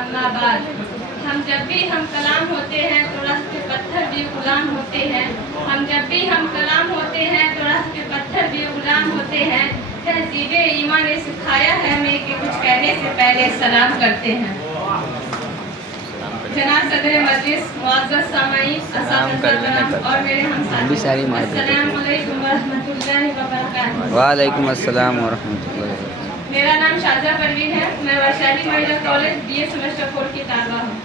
अम्मा बाद, हम जब भी हम कलाम होते हैं तो राह के पत्थर भी गुलाम होते हैं। हम जब भी हम कलाम होते हैं तो राह के पत्थर भी गुलाम होते हैं। तहजीबे ईमान ने सिखाया है हमें कि कुछ कहने से पहले सलाम करते हैं। जनाब सदर मजलिस, मुअज़्ज़ज़ सामाईन, असातिज़ा और मेरे हमसाथी, अस्सलामु अलैकुम व रहमतुल्लाहि व बरकातहू। वालेकुम अस्सलाम व रहमतुल्लाहि व बरकातहू। मेरा नाम शाजा परवीन है। मैं वैशाली महिला कॉलेज BA सेमेस्टर 4 की तालबा हूँ।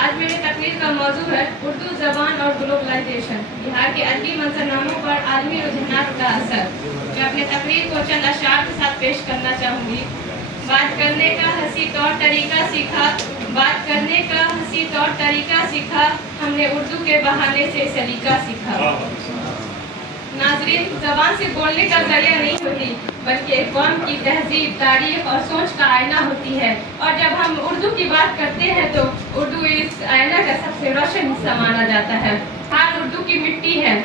आज मेरी तकरीर का मौजू है उर्दू ज़बान और ग्लोबलाइजेशन, बिहार के अदबी मंजरनामों पर आलमी रुझानात का असर। मैं अपने तकरीर को चंद अशआर के साथ पेश करना चाहूँगी। बात करने का हंसी तौर तरीका सीखा, बात करने का हंसी तौर तरीका सीखा, हमने उर्दू के बहाने से सलीका सीखा। नाज़रीन, ज़बान से बोलने का जरिया नहीं होती, बल्कि एक कौम की तहजीब, तारीख और सोच का आईना होती है। और जब हम उर्दू की बात करते हैं तो उर्दू इस आईना का सबसे रोशन हिस्सा माना जाता है। हाल उर्दू की मिट्टी है।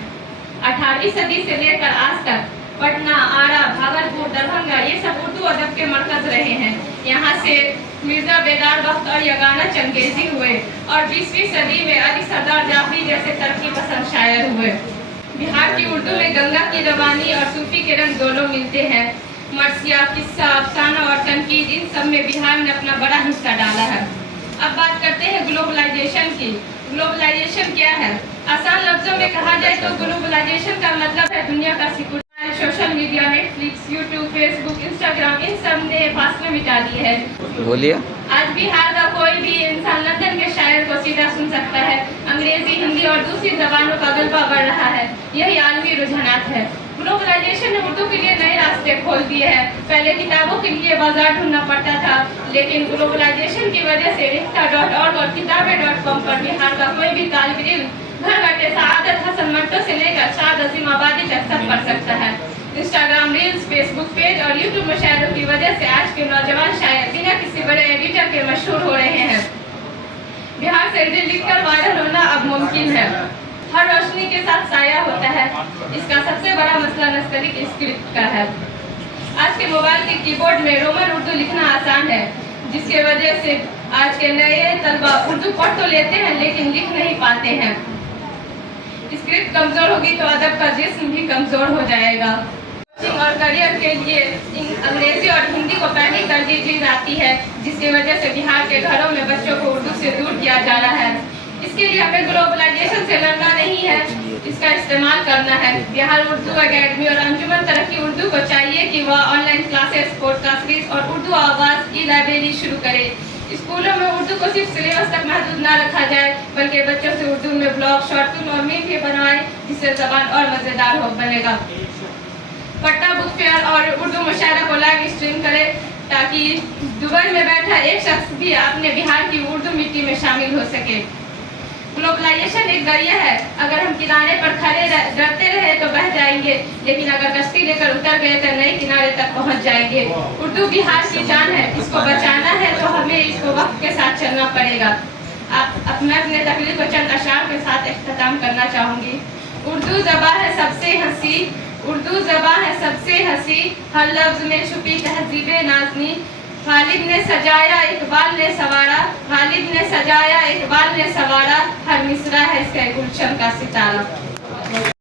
18वीं सदी से लेकर आज तक पटना, आरा, भागलपुर, दरभंगा ये सब उर्दू अदब के मरकज रहे हैं। यहाँ से मिर्जा बेदार बख्त और यगाना चंगेजी हुए और 20वीं सदी में अली सरदार जाफरी जैसे तरक्की पसंद शायर हुए। बिहार की उर्दू में गंगा की रवानी और सूफी के रंग दोनों मिलते हैं। मर्सिया, किस्सा, अफसाना और तनकीद, इन सब में बिहार ने अपना बड़ा हिस्सा डाला है। अब बात करते हैं ग्लोबलाइजेशन की। ग्लोबलाइजेशन क्या है? आसान लफ्जों में कहा जाए तो ग्लोबलाइजेशन का मतलब है दुनिया का सिकुड़ना। Social media, Netflix, YouTube, Facebook, Instagram, इन सब ने फासले मिटा दिए हैं। बोलिए। आज बिहार का कोई भी इंसान लंदन के शायर को सीधा सुन सकता है। अंग्रेजी, हिंदी और दूसरी जबानों का गलबा बढ़ रहा है। यही आलमी रुझानात है। ग्लोबलाइजेशन ने उर्दू के लिए नए रास्ते खोल दिए हैं। पहले किताबों के लिए बाजार ढूंढना पड़ता था, लेकिन ग्लोबलाइजेशन की वजह से रिश्ता.org और किताबें.com पर बिहार का कोई भी तालिब इल्म घर बैठे सआदत हसन मंटो से लेकर शाद अजीम आबादी तक सब पढ़ सकता है। इंस्टाग्राम रील्स, फेसबुक पेज और यूट्यूब मुशायरों की वजह से आज के नौजवान शायर बिना किसी बड़े एडिटर के मशहूर हो रहे हैं। बिहार से लिखकर वायरल होना अब मुमकिन है। हर रोशनी के साथ साया होता है। इसका सबसे बड़ा मसला नस्तलिक स्क्रिप्ट का है। आज के मोबाइल के कीबोर्ड में रोमन उर्दू लिखना आसान है, जिसके वजह से आज के नए तलबा उर्दू पढ़ तो लेते हैं लेकिन लिख नहीं पाते हैं। स्क्रिप्ट कमजोर होगी तो अदब का जिस्म भी कमजोर हो जाएगा। कोचिंग और करियर के लिए अंग्रेजी और हिंदी को पहली तरजीह दी जाती है, जिसकी वजह से बिहार के घरों में बच्चों को उर्दू से दूर किया जा रहा है। इसके लिए हमें ग्लोबलाइजेशन से लड़ना नहीं है, इसका इस्तेमाल करना है। बिहार उर्दू अकेडमी और अंजुमन तरक्की उर्दू को चाहिए कि वह ऑनलाइन क्लासेस, पॉडकास्ट सीरीज और उर्दू आवाज़ की लाइब्रेरी शुरू करे। स्कूलों में उर्दू को सिर्फ सिलेबस तक महदूद न रखा जाए, बल्कि बच्चों से उर्दू में ब्लॉग, शॉर्ट फिल्म और मीम भी बनवाएं, जिससे ज़बान और मज़ेदार हो बनेगा। पटना बुक फेयर और उर्दू मुशायरा को लाइव स्ट्रीम करें, ताकि दुबई में बैठा एक शख्स भी अपने बिहार की उर्दू मिट्टी में शामिल हो सके। ग्लोबलाइजेशन एक दरिया है। अगर हम किनारे पर खड़े डरते रहे तो बह जाएंगे, लेकिन अगर कश्ती लेकर उतर गए तो नए किनारे तक पहुंच जाएंगे। उर्दू बिहार की जान है, इसको बचाना है तो हमें इसको वक्त के साथ चलना पड़ेगा। मैं अपने तकरीर को चंद अशआर के साथ इख्तिताम करना चाहूँगी। उर्दू ज़बान है सबसे हंसी, उर्दू ज़बान है सबसे हंसी, हर लफ्ज़ में छुपी तहजीबे नाज़नी। गालिब ने सजाया इकबाल ने सवारा, गालिब ने सजाया इकबाल ने सवारा, हर मिसरा है इसका गुलशन का सितारा।